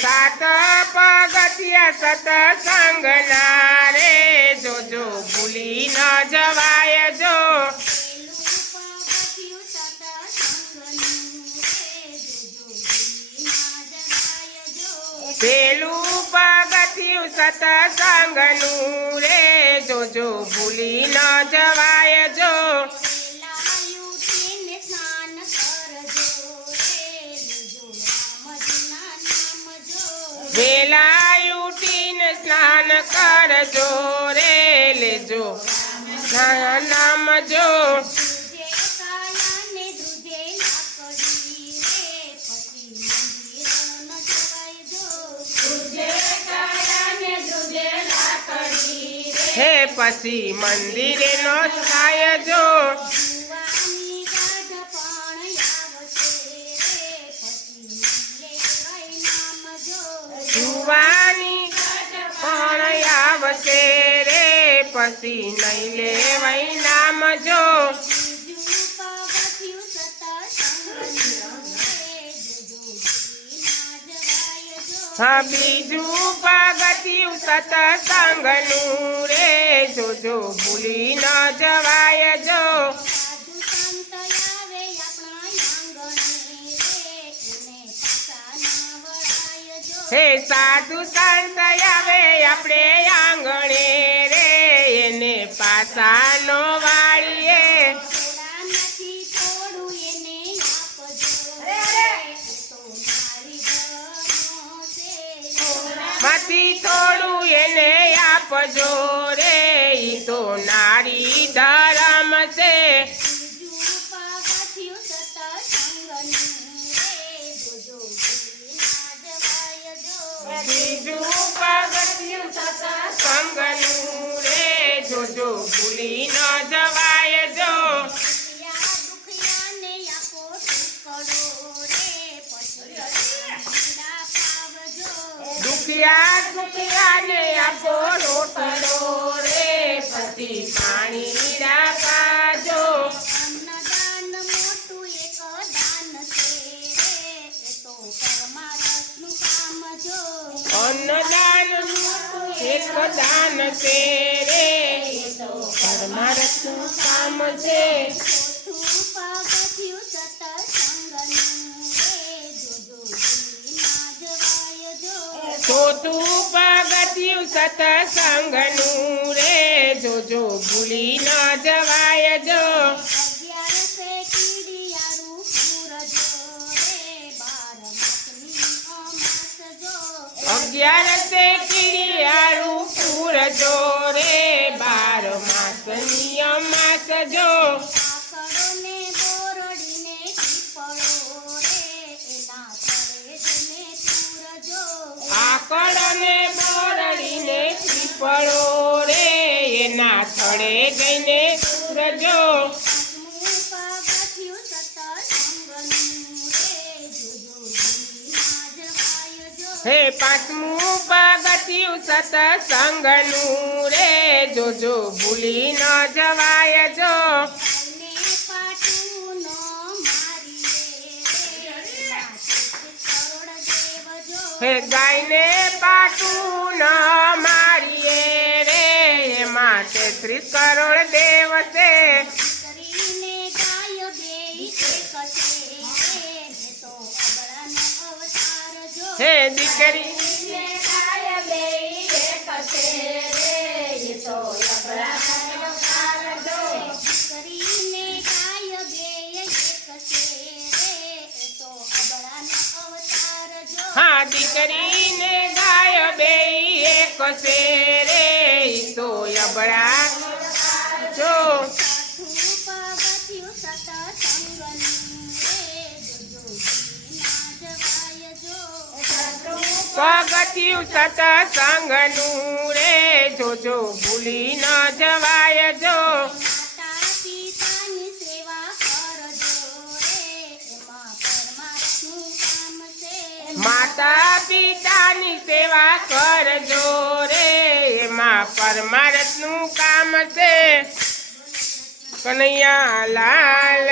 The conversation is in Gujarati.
સાત પગથિયા સત્સંગના રે જોજો ભૂલી ન જવાય જો પેલું પગથિયું સત્સંગનું રે જોજો ભૂલી ન જવાય જો વેલા ઉઠીને સ્નાન કરજો રે લેજો નામ જો હે પછી મંદિરે નો થાય જો જુવાની પણ આવશે રે પછી નહીં લેવાય નામ જો હા બીજું પગથિયું સત્સંગનું રે જોજો ભૂલી ન જવાય જો હે સાધુ સંત આવે આપણે આંગણે રે એને પાછા નો વાળીએ માંથી થોડું એને આપજો રે ઈ તો નારી ધર્મ છે બીજું પગથિયું સત્સંગનું રે જોજો ભૂલી ન જવાય જો દુખિયાને આપો રોટલો રે પછી પાણી પાજો અન્નદાન એક દાન છે રે પરમાર્થનું કામ છે ચોથું પગથિયું સત્સંગનું રે જોજો ભૂલી ન જવાય જો અગિયારસે કીડિયારું પૂરજો રે 12 માસની અમાસ જો આકડને બોરડીને પીપળો રે એના થડે જઈને પૂરજો હે પાંચમું પગથિયું સત્સંગનું રે જોજો ભૂલી ન જવાય જો હે ગાયને પાટું ન મારીએ રે એમાં 33 કરોડ દેવ છે હે દીકરી હા દીકરીને ગાય બે એક છે રે તો અબળા જો પગથિયું સત્સંગનું રે જોજો ભૂલી ન જવાય જો માતા પિતાની સેવા કરજો રે એમાં પરમાર્થનું કામ છે કનૈયા લાલ